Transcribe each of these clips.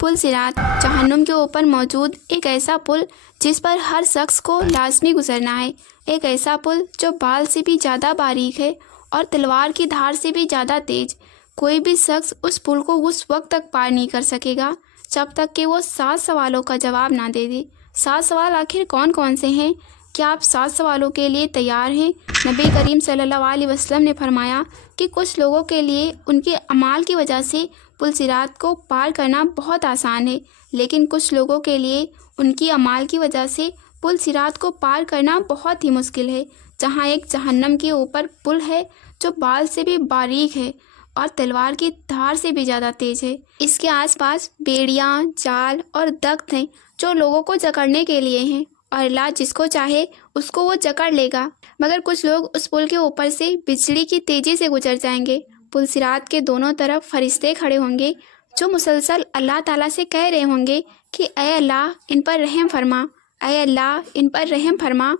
पुल सिरात जहन्नुम के ऊपर मौजूद एक ऐसा पुल जिस पर हर शख्स को लाजमी गुजरना है। एक ऐसा पुल जो बाल से भी ज़्यादा बारीक है और तलवार की धार से भी ज़्यादा तेज। कोई भी शख्स उस पुल को उस वक्त तक पार नहीं कर सकेगा जब तक कि वो 7 सवालों का जवाब ना दे दे। 7 सवाल आखिर कौन कौन से हैं? क्या आप 7 सवालों के लिए तैयार हैं? नबी करीम सल्लल्लाहु अलैहि वसल्लम ने फरमाया कि कुछ लोगों के लिए उनके अमाल की वजह से पुल सिरात को पार करना बहुत आसान है, लेकिन कुछ लोगों के लिए उनकी अमाल की वजह से पुल सिरात को पार करना बहुत ही मुश्किल है। जहाँ एक जहन्नम के ऊपर पुल है जो बाल से भी बारीक है और तलवार की धार से भी ज़्यादा तेज है। इसके आसपास बेड़ियाँ, जाल और दख्त हैं जो लोगों को जकड़ने के लिए हैं और अल्लाह जिसको चाहे उसको वो जकड़ लेगा। मगर कुछ लोग उस पुल के ऊपर से बिजली की तेज़ी से गुजर जाएंगे। पुल सिरात के दोनों तरफ फरिश्ते खड़े होंगे जो मुसलसल अल्लाह ताला से कह रहे होंगे कि ऐ अल्लाह इन पर रहम फरमा, ऐ अल्लाह इन पर रहम फरमा।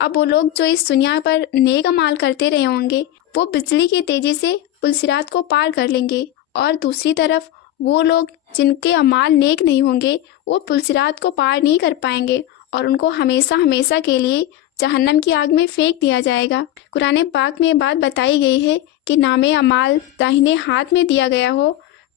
अब वो लोग जो इस दुनिया पर नेक अमाल करते रहे होंगे वो बिजली की तेज़ी से पुल सिरात को पार कर लेंगे, और दूसरी तरफ वो लोग जिनके अमाल नेक नहीं होंगे वो पुल सिरात को पार नहीं कर पाएंगे और उनको हमेशा हमेशा के लिए जहन्नम की आग में फेंक दिया जाएगा। कुरान पाक में बात बताई गई है कि नामे अमाल दाहिने हाथ में दिया गया हो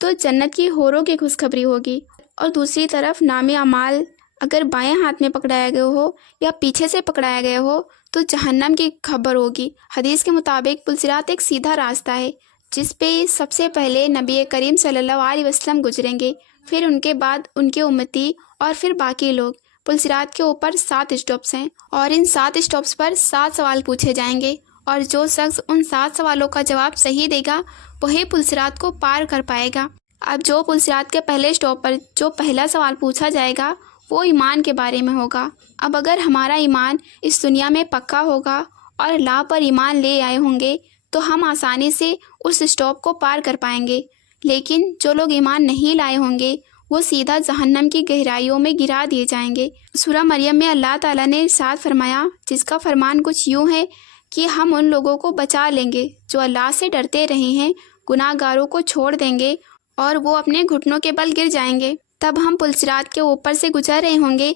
तो जन्नत की होरों की खुशखबरी होगी, और दूसरी तरफ नामे अमाल अगर बाएं हाथ में पकड़ाया गया हो या पीछे से पकड़ाया गया हो तो जहन्नम की खबर होगी। हदीस के मुताबिक पुल सिरात एक सीधा रास्ता है जिस पे सबसे पहले नबी करीम सल्लल्लाहु अलैहि वसल्लम गुजरेंगे, फिर उनके बाद उनके उम्मती और फिर बाकी लोग। पुल सिरात के ऊपर 7 स्टॉप्स हैं और इन 7 स्टॉप्स पर 7 सवाल पूछे जाएंगे, और जो शख्स उन 7 सवालों का जवाब सही देगा वही पुल सिरात को पार कर पाएगा। अब जो पुल सिरात के पहले स्टॉप पर जो पहला सवाल पूछा जाएगा वो ईमान के बारे में होगा। अब अगर हमारा ईमान इस दुनिया में पक्का होगा और अल्लाह पर ईमान ले आए होंगे तो हम आसानी से उस स्टॉप को पार कर पाएंगे, लेकिन जो लोग ईमान नहीं लाए होंगे वो सीधा जहन्नम की गहराइयों में गिरा दिए जाएंगे। सूरह मरियम में अल्लाह ताला ने इरशाद फरमाया, जिसका फरमान कुछ यूँ है कि हम उन लोगों को बचा लेंगे जो अल्लाह से डरते रहे हैं, गुनाहगारों को छोड़ देंगे और वो अपने घुटनों के बल गिर जाएंगे। तब हम पुल सिरात के ऊपर से गुजर रहे होंगे,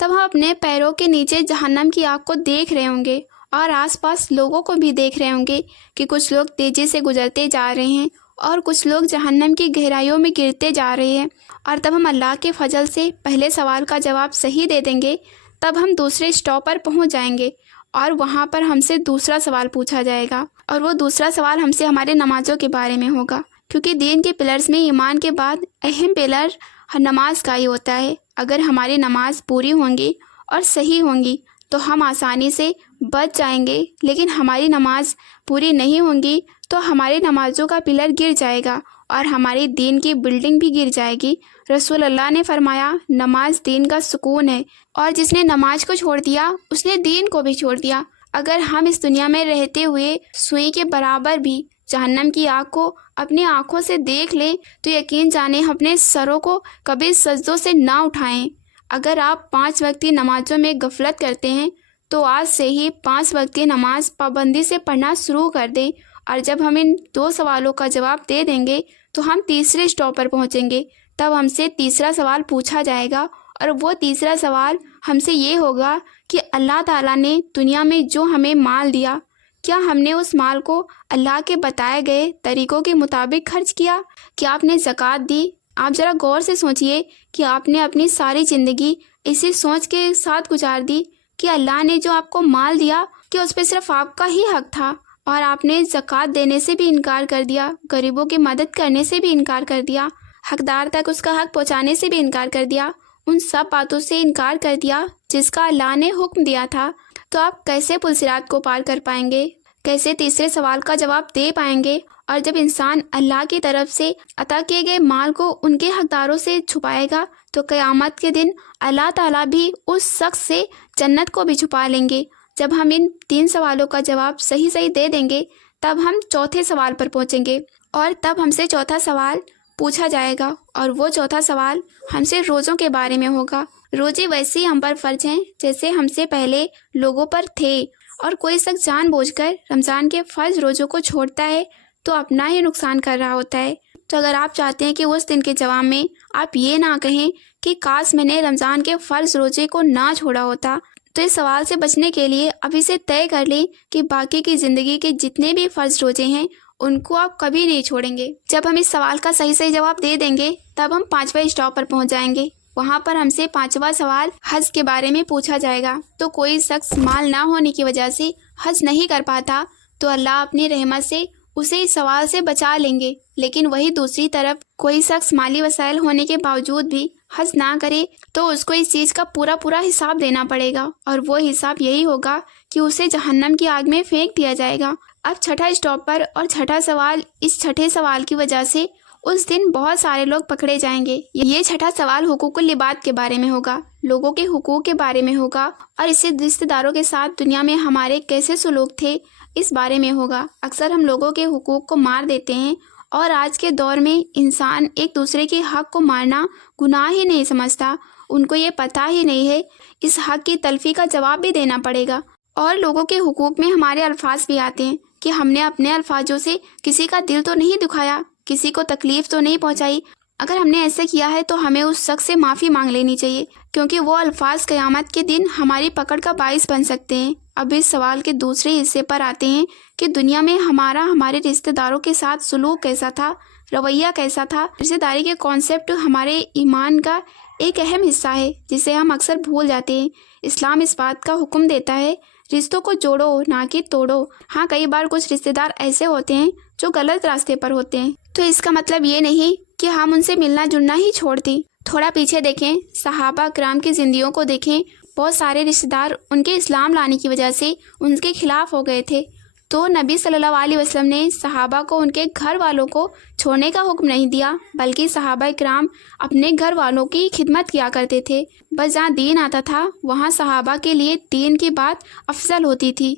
तब हम अपने पैरों के नीचे जहन्नम की आग को देख रहे होंगे और आसपास लोगों को भी देख रहे होंगे कि कुछ लोग तेज़ी से गुजरते जा रहे हैं और कुछ लोग जहन्नम की गहराइयों में गिरते जा रहे हैं। और तब हम अल्लाह के फजल से पहले सवाल का जवाब सही दे देंगे, तब हम दूसरे स्टॉप पर पहुंच जाएंगे और वहां पर हमसे दूसरा सवाल पूछा जाएगा, और वो दूसरा सवाल हमसे हमारे नमाज़ों के बारे में होगा, क्योंकि दीन के पिलर्स में ईमान के बाद अहम पिलर नमाज का ही होता है। अगर हमारी नमाज पूरी होंगी और सही होंगी तो हम आसानी से बच जाएंगे, लेकिन हमारी नमाज पूरी नहीं होंगी तो हमारी नमाज़ों का पिलर गिर जाएगा और हमारी दीन की बिल्डिंग भी गिर जाएगी। रसूल अल्लाह ने फरमाया, नमाज दीन का सुकून है, और जिसने नमाज को छोड़ दिया उसने दीन को भी छोड़ दिया। अगर हम इस दुनिया में रहते हुए सुई के बराबर भी जहन्नम की आग को अपनी आँखों से देख लें तो यकीन जाने अपने सरों को कभी सजदों से ना उठाएं। अगर आप 5 वक्ती नमाजों में गफलत करते हैं तो आज से ही 5 वक्ती नमाज पाबंदी से पढ़ना शुरू कर दें, और जब हम इन 2 सवालों का जवाब दे देंगे तो हम तीसरे स्टॉप पर पहुंचेंगे। तब हमसे तीसरा सवाल पूछा जाएगा, और वो तीसरा सवाल हमसे ये होगा कि अल्लाह ताला ने दुनिया में जो हमें माल दिया, क्या हमने उस माल को अल्लाह के बताए गए तरीक़ों के मुताबिक खर्च किया? क्या आपने ज़कात दी? आप ज़रा गौर से सोचिए कि आपने अपनी सारी ज़िंदगी इसी सोच के साथ गुजार दी कि अल्लाह ने जो आपको माल दिया कि उस पर सिर्फ आपका ही हक था, और आपने ज़कात देने से भी इनकार कर दिया, गरीबों की मदद करने से भी इनकार कर दिया, हकदार तक उसका हक पहुँचाने से भी इनकार कर दिया, उन सब बातों से इनकार कर दिया जिसका अल्लाह ने हुक्म दिया था। तो आप कैसे पुल सिरात को पार कर पाएंगे? कैसे तीसरे सवाल का जवाब दे पाएंगे? और जब इंसान अल्लाह की तरफ से अता किए गए माल को उनके हकदारों से छुपाएगा तो क़यामत के दिन अल्लाह ताला भी उस शख्स से जन्नत को भी छुपा लेंगे। जब हम इन 3 सवालों का जवाब सही सही दे देंगे तब हम चौथे सवाल पर पहुंचेंगे, और तब हमसे चौथा सवाल पूछा जाएगा, और वो चौथा सवाल हमसे रोज़ों के बारे में होगा। रोज़े वैसे ही हम पर फ़र्ज हैं जैसे हमसे पहले लोगों पर थे, और कोई शख्स जानबूझकर रमज़ान के फ़र्ज रोज़ों को छोड़ता है तो अपना ही नुकसान कर रहा होता है। تو اگر آپ چاہتے ہیں کہ اس دن کے جواب میں آپ یہ نہ کہیں کہ کاش میں نے رمضان کے فرض روزے کو نہ چھوڑا ہوتا، تو اس سوال سے بچنے کے لیے ابھی سے طے کر لیں کہ باقی کی زندگی کے جتنے بھی فرض روزے ہیں ان کو آپ کبھی نہیں چھوڑیں گے۔ جب ہم اس سوال کا صحیح جواب دے دیں گے تب ہم 5ویں اسٹاپ پر پہنچ جائیں گے۔ وہاں پر ہم سے 5واں سوال حج کے بارے میں پوچھا جائے گا۔ تو کوئی شخص مال نہ ہونے کی وجہ سے حج نہیں کر پاتا تو اللہ اپنی رحمت سے اسے اس سوال سے بچا لیں گے، لیکن وہی دوسری طرف کوئی شخص مالی وسائل ہونے کے باوجود بھی حج نہ کرے تو اس کو اس چیز کا پورا حساب دینا پڑے گا، اور وہ حساب یہی ہوگا کہ اسے جہنم کی آگ میں پھینک دیا جائے گا۔ اب 6واں اسٹاپ پر اور 6واں سوال، اس 6 سوال کی وجہ سے اس دن بہت سارے لوگ پکڑے جائیں گے۔ یہ 6واں سوال حقوق العباد کے بارے میں ہوگا، لوگوں کے حقوق کے بارے میں ہوگا، اور اس سے رشتہ داروں کے ساتھ دنیا میں ہمارے کیسے سلوک تھے اس بارے میں ہوگا۔ اکثر ہم لوگوں کے حقوق کو مار دیتے ہیں، اور آج کے دور میں انسان ایک دوسرے کے حق کو مارنا گناہ ہی نہیں سمجھتا، ان کو یہ پتہ ہی نہیں ہے اس حق کی تلفی کا جواب بھی دینا پڑے گا۔ اور لوگوں کے حقوق میں ہمارے الفاظ بھی آتے ہیں کہ ہم نے اپنے الفاظوں سے کسی کا دل تو نہیں دکھایا، کسی کو تکلیف تو نہیں پہنچائی۔ اگر ہم نے ایسا کیا ہے تو ہمیں اس شخص سے معافی مانگ لینی چاہیے، کیونکہ وہ الفاظ قیامت کے دن ہماری پکڑ کا باعث بن سکتے ہیں۔ اب اس سوال کے دوسرے حصے پر آتے ہیں کہ دنیا میں ہمارے رشتہ داروں کے ساتھ سلوک کیسا تھا، رویہ کیسا تھا۔ رشتہ داری کے کانسیپٹ ہمارے ایمان کا ایک اہم حصہ ہے جسے ہم اکثر بھول جاتے ہیں۔ اسلام اس بات کا حکم دیتا ہے رشتوں کو جوڑو نہ کہ توڑو۔ ہاں، کئی بار کچھ رشتہ دار ایسے ہوتے ہیں جو غلط راستے پر ہوتے ہیں، تو اس کا مطلب یہ نہیں کہ ہم ان سے ملنا جلنا ہی چھوڑ دیں۔ تھوڑا پیچھے دیکھیں، صحابہ کرام کی زندگیوں کو دیکھیں، بہت سارے رشتہ دار ان کے اسلام لانے کی وجہ سے ان کے خلاف ہو گئے تھے، تو نبی صلی اللہ علیہ وسلم نے صحابہ کو ان کے گھر والوں کو چھوڑنے کا حکم نہیں دیا، بلکہ صحابہ کرام اپنے گھر والوں کی خدمت کیا کرتے تھے۔ بس جہاں دین آتا تھا وہاں صحابہ کے لیے دین کی بات افضل ہوتی تھی۔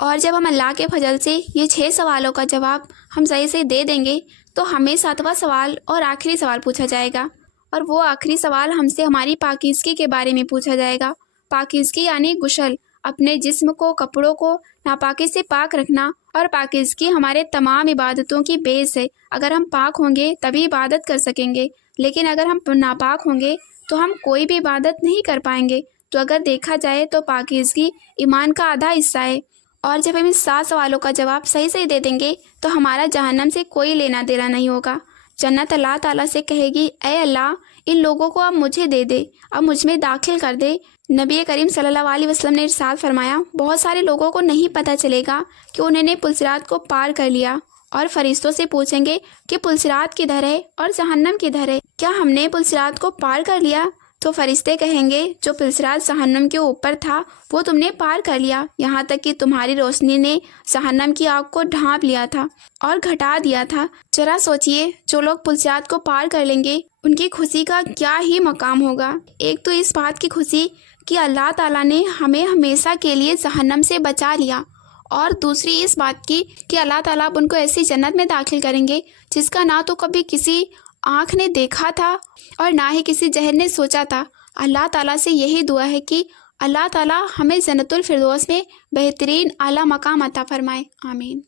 اور جب ہم اللہ کے فضل سے یہ 6 سوالوں کا جواب ہم صحیح دے دیں گے تو ہمیں 7واں سوال اور آخری سوال پوچھا جائے گا، اور وہ آخری سوال ہم سے ہماری پاکیزگی کے بارے میں پوچھا جائے گا۔ پاکیزگی یعنی غسل، اپنے جسم کو، کپڑوں کو ناپاکی سے پاک رکھنا، اور پاکیزگی ہمارے تمام عبادتوں کی بیس ہے۔ اگر ہم پاک ہوں گے تبھی عبادت کر سکیں گے، لیکن اگر ہم ناپاک ہوں گے تو ہم کوئی بھی عبادت نہیں کر پائیں گے۔ تو اگر دیکھا جائے تو پاکیزگی ایمان کا آدھا حصہ ہے، اور جب ہم اس 7 سوالوں کا جواب صحیح دے دیں گے تو ہمارا جہنم سے کوئی لینا دینا نہیں ہوگا۔ جنت اللہ تعالیٰ سے کہے گی، اے اللہ، ان لوگوں کو اب مجھے دے دے، اب مجھ میں داخل کر دے۔ نبی کریم صلی اللہ علیہ وسلم نے ارشاد فرمایا، بہت سارے لوگوں کو نہیں پتہ چلے گا کہ انہوں نے پلصرات کو پار کر لیا، اور فرشتوں سے پوچھیں گے کہ پلصرات کدھر ہے اور جہنم کدھر ہے، کیا ہم نے پلصرات کو پار کر لیا؟ تو فرشتے کہیں گے، جو پلصرات جہنم کے اوپر تھا وہ تم نے پار کر لیا، یہاں تک کہ تمہاری روشنی نے جہنم کی آگ کو ڈھانپ لیا تھا اور گھٹا دیا تھا۔ ذرا سوچئے، جو لوگ پلصرات کو پار کر لیں گے ان کی خوشی کا کیا ہی مقام ہوگا۔ ایک تو اس بات کی خوشی کہ اللہ تعالیٰ نے ہمیں ہمیشہ کے لیے جہنم سے بچا لیا، اور دوسری اس بات کی کہ اللہ تعالیٰ اب ان کو ایسی جنت میں داخل کریں گے جس کا نہ تو کبھی کسی آنکھ نے دیکھا تھا اور نہ ہی کسی ذہن نے سوچا تھا۔ اللہ تعالیٰ سے یہی دعا ہے کہ اللہ تعالیٰ ہمیں جنت الفردوس میں بہترین اعلیٰ مقام عطا فرمائے، آمین۔